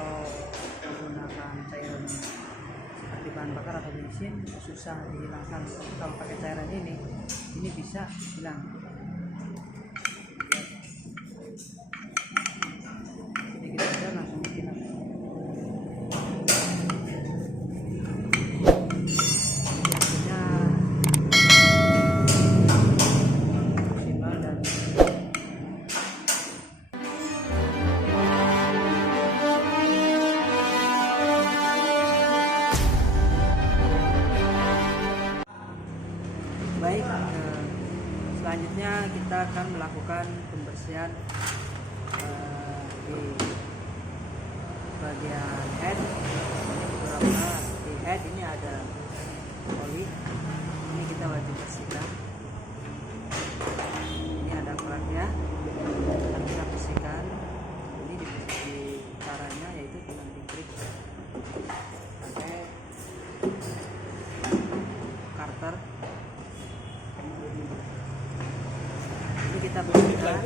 kalau menggunakan cairan seperti bahan bakar atau bensin susah dihilangkan. Kalau pakai cairan ini bisa hilang. Jadi kita bisa langsung hilang. Baik, selanjutnya kita akan melakukan pembersihan di bagian head. Beberapa di head ini ada oli, ini kita wajib bersihkan. Ini ada keraknya, akan kita bersihkan. Ini di caranya yaitu dengan diklik pakai karter. Ini kita bersihkan.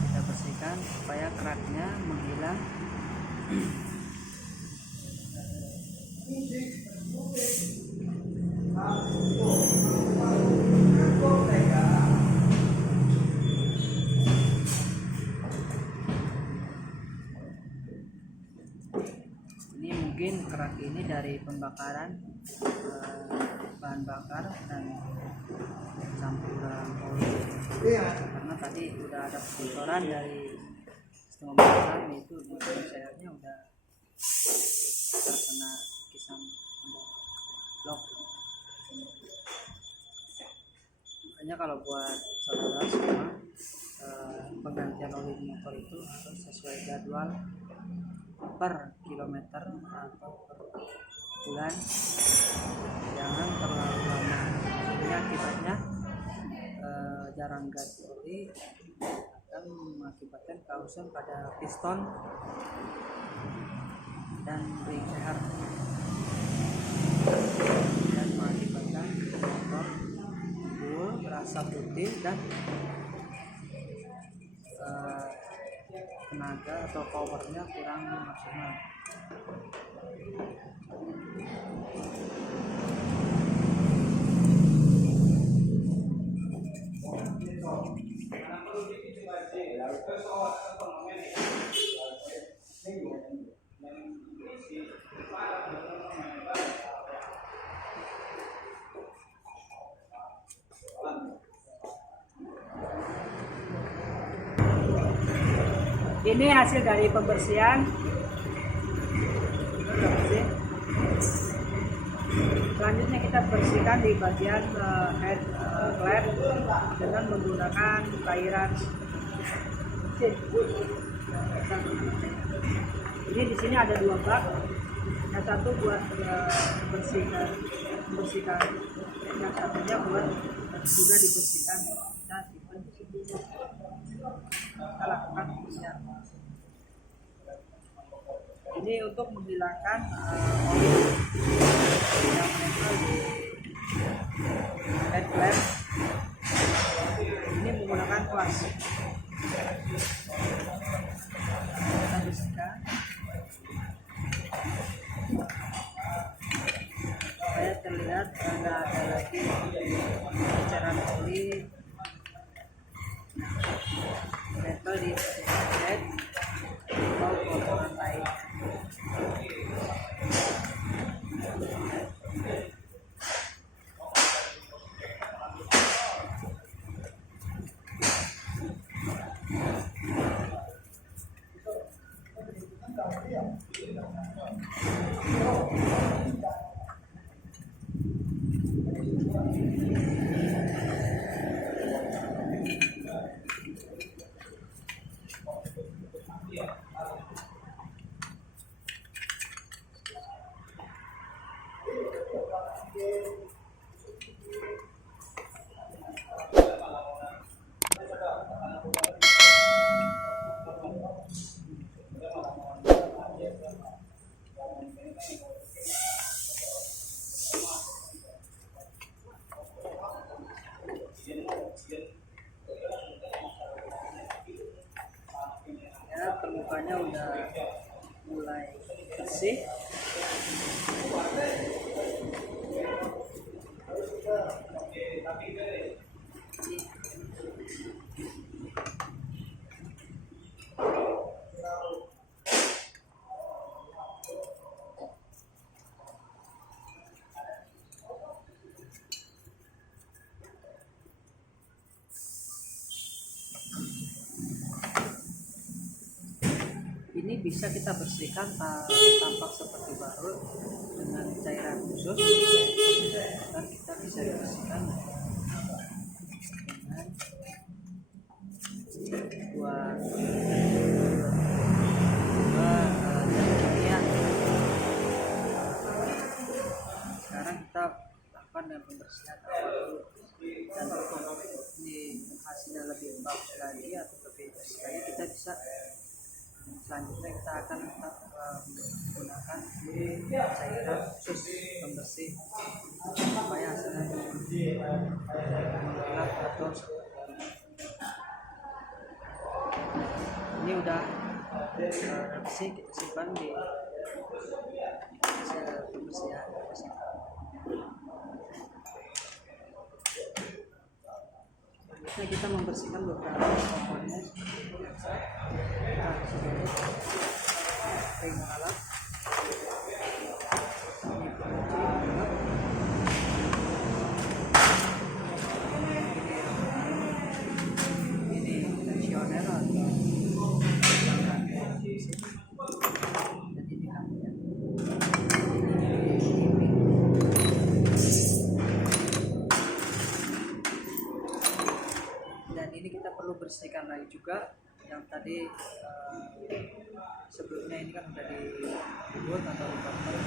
Kita bersihkan supaya keraknya menghilang. Ini mungkin kerak ini dari pembakaran bahan bakar dan campuran oli, karena tadi udah ada kotoran dari setengah bakaran, itu sayapnya udah terkena kisam blok. Makanya kalau buat saudara semua, penggantian oli motor itu harus sesuai jadwal per kilometer atau per bulan, jangan terlalu lama. Ini akibatnya jarang ganti oli akan mengakibatkan kausan pada piston dan ring leher dan mengakibatkan motor full berasa putih dan tenaga atau powernya kurang maksimal. Ini hasil dari pembersihan. Selanjutnya kita bersihkan di bagian head clamp dengan menggunakan cairan mesin. Ini di sini ada 2 bak. Yang satu buat membersihkan, yang satunya buat juga dibersihkan. Kita lakukan pembersihan. Ini untuk menghilangkan oli yang menempel di head clamp. Ini menggunakan kuas. Kita bersihkan supaya terlihat tidak ada lagi cairan oli menempel di head atau kotoran lain. bersih. Ini bisa kita bersihkan tampak seperti baru dengan cairan khusus, dan kita bisa bersihkan dengan dua kimia. Sekarang kita lakukan dengan pembersihan awal dulu, dan untuk ini hasilnya lebih bagus lagi atau lebih bersih lagi, kita bisa selanjutnya kita akan menggunakan cairan khusus pembersih supaya hasilnya mengkilap atau ini udah bersih. Kita simpan di pembersihan. Nah, kita membersihkan beberapa komponen. Ring alat, ini tensioner atau dan ini kabelnya. Dan ini kita perlu bersihkan lagi juga. Yang tadi sebelumnya ini kan udah dibuat atau dibakar,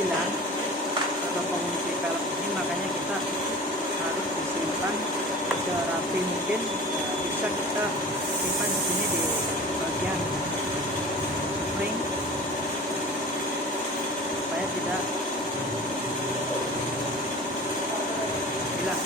bilang atau pengunci pelek ini, makanya kita harus disimpan serapi mungkin. Bisa kita simpan di sini di bagian ring supaya tidak hilang.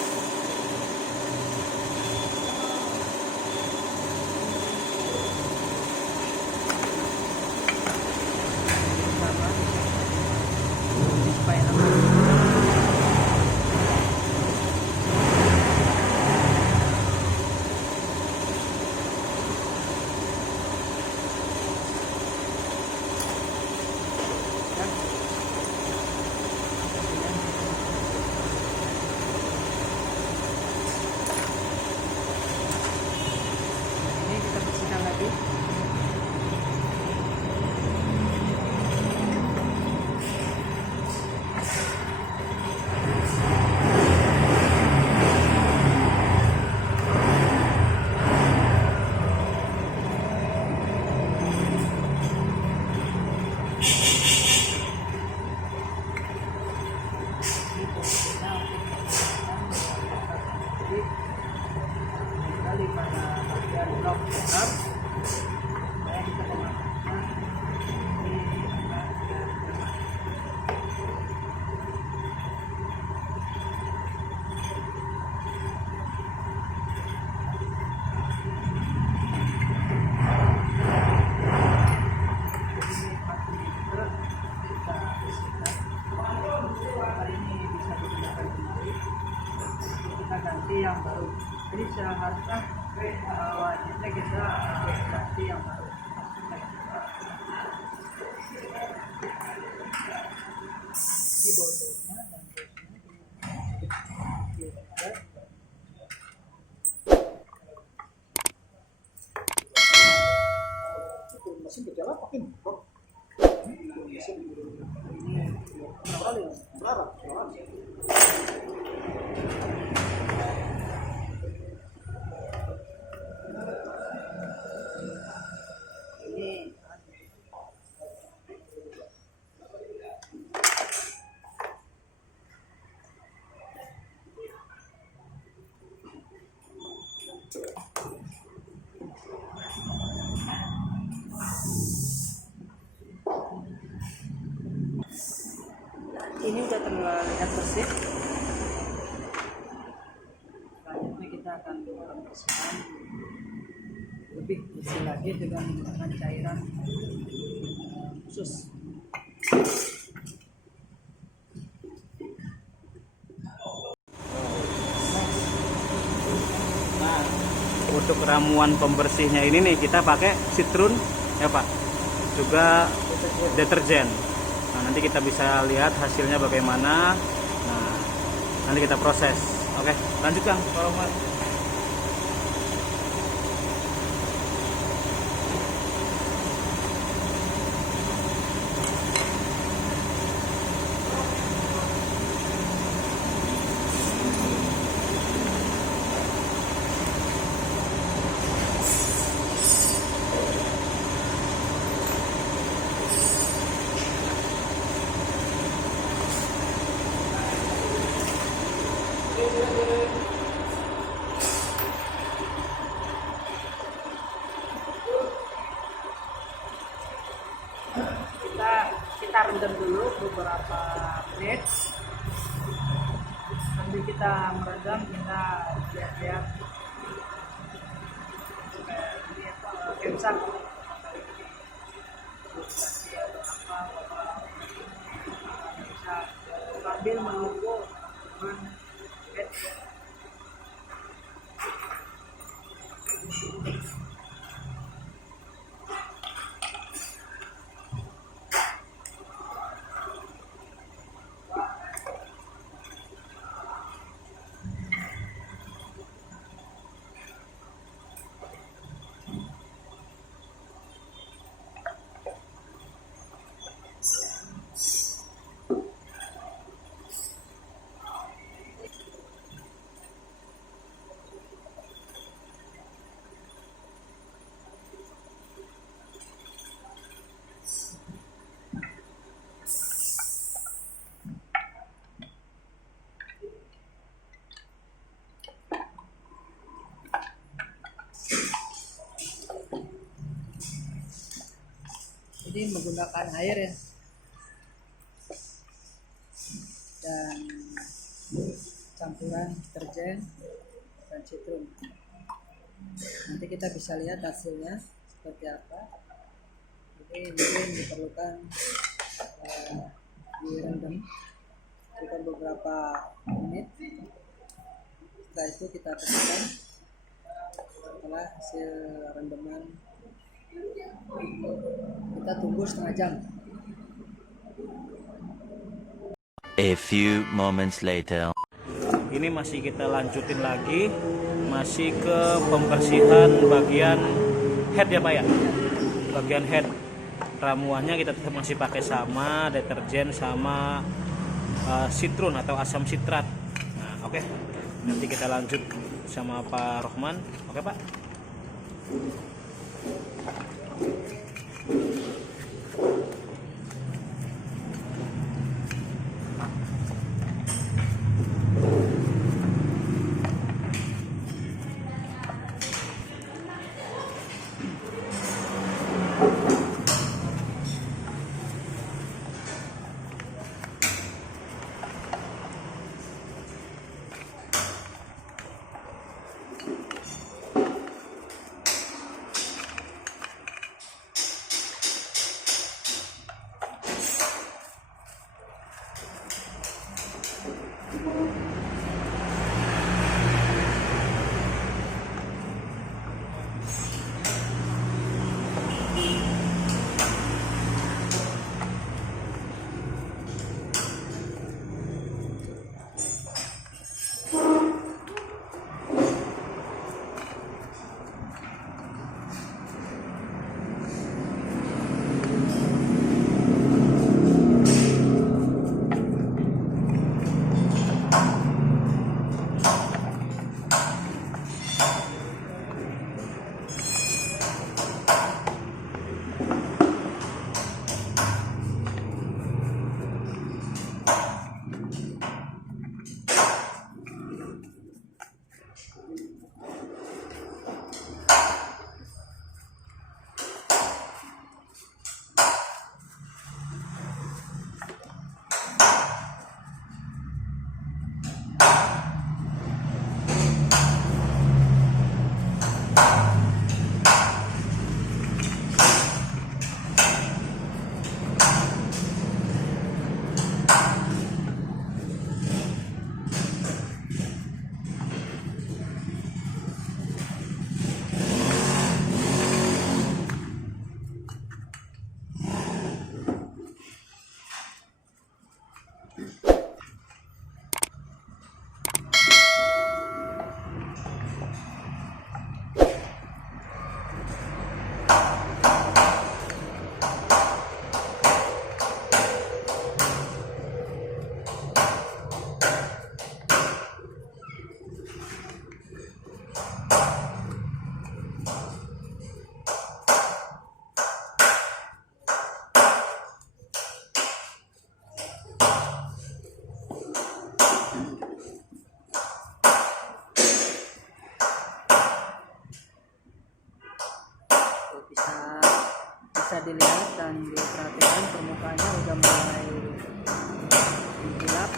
harusnya wajibnya kita ganti yang baru. Ini botolnya dan botolnya mesin berjalan pakai motor. Berapa? ini udah terlihat bersih. Selanjutnya kita akan membersihkan lebih bersih lagi dengan menggunakan cairan khusus. Nah, untuk ramuan pembersihnya ini nih kita pakai Citrun ya Pak, juga deterjen. Nah, nanti kita bisa lihat hasilnya bagaimana. Nah, nanti kita proses. Oke, lanjutkan Pak Rohman. Kita rendam dulu beberapa menit. Sambil kita merendam, kita lihat-lihat kemsan bisa sambil menunggu ini menggunakan air ya, dan campuran deterjen dan citrum. Nanti kita bisa lihat hasilnya seperti apa. Jadi mungkin diperlukan direndam sekitar beberapa menit. Setelah itu kita bersihkan. Setelah hasil rendaman kita tunggu setengah jam. A few moments later. Ini masih kita lanjutin lagi, masih ke pembersihan bagian head ya Pak ya. Bagian head ramuannya kita tetap masih pakai sama deterjen sama citrun atau asam sitrat. Nah, oke. Nanti kita lanjut sama Pak Rohman. Oke Pak. permukaannya udah mulai gelap.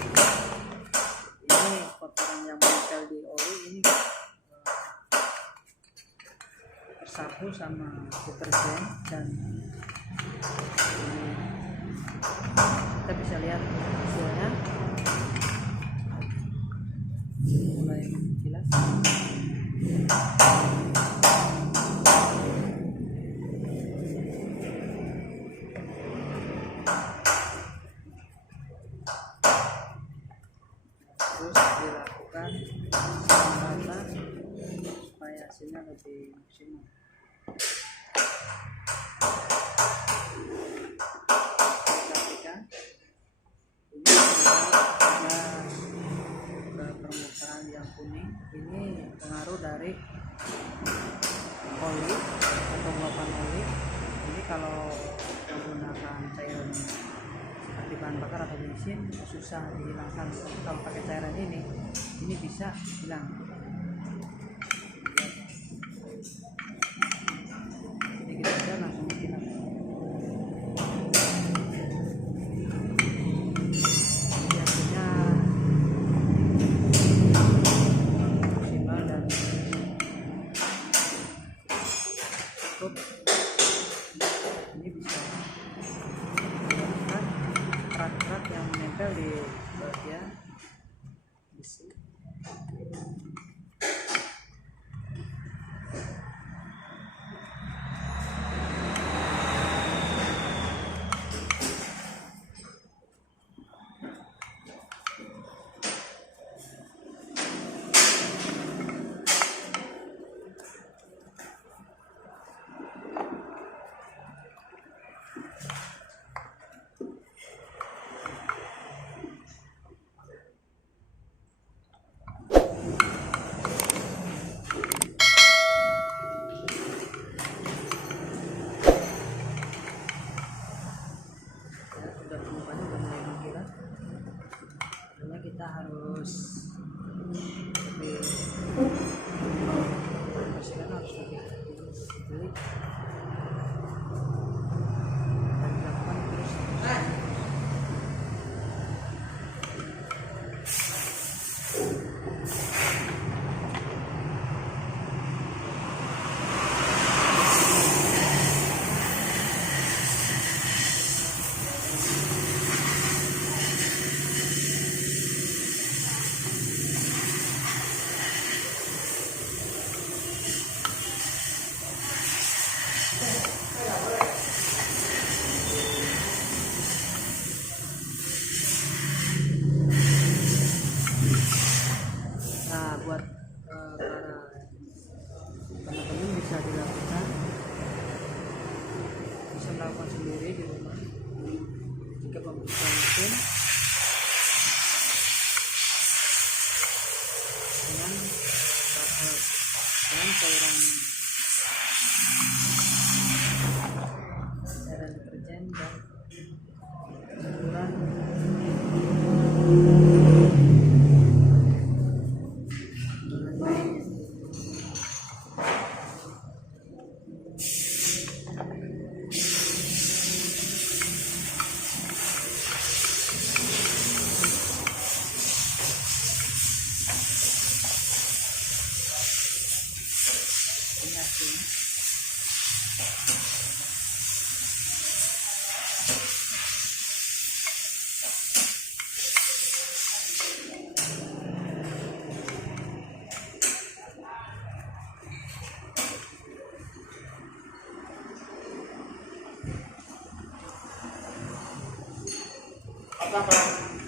Ini kotoran yang menempel di oli ini tersapu sama deterjen, dan ini kita bisa lihat hasilnya mulai jelas. Terus dilakukan merata supaya hasilnya lebih maksimal. Perhatikan ini ada permukaan yang kuning, ini pengaruh dari oli atau luapan oli. Ini kalau menggunakan cairan seperti bahan bakar atau bensin susah dihilangkan. Kalau pakai cairan ini bisa hilang. Jadi kita bisa langsung hilang. Biasanya maksimal dan cukup. Ini bisa kerat-kerat yang menempel di bagian besi. Sudah permukaannya udah mulai mengkilap, makanya kita harus lebih bersihkan, harus lebih jeli dan dilakukan terus. Nah, buat para teman-teman bisa dilakukan, bisa melakukan sendiri di rumah jika membutuhkan mesin dengan cairan deterjen dan campuran ini hasilnya. Apa?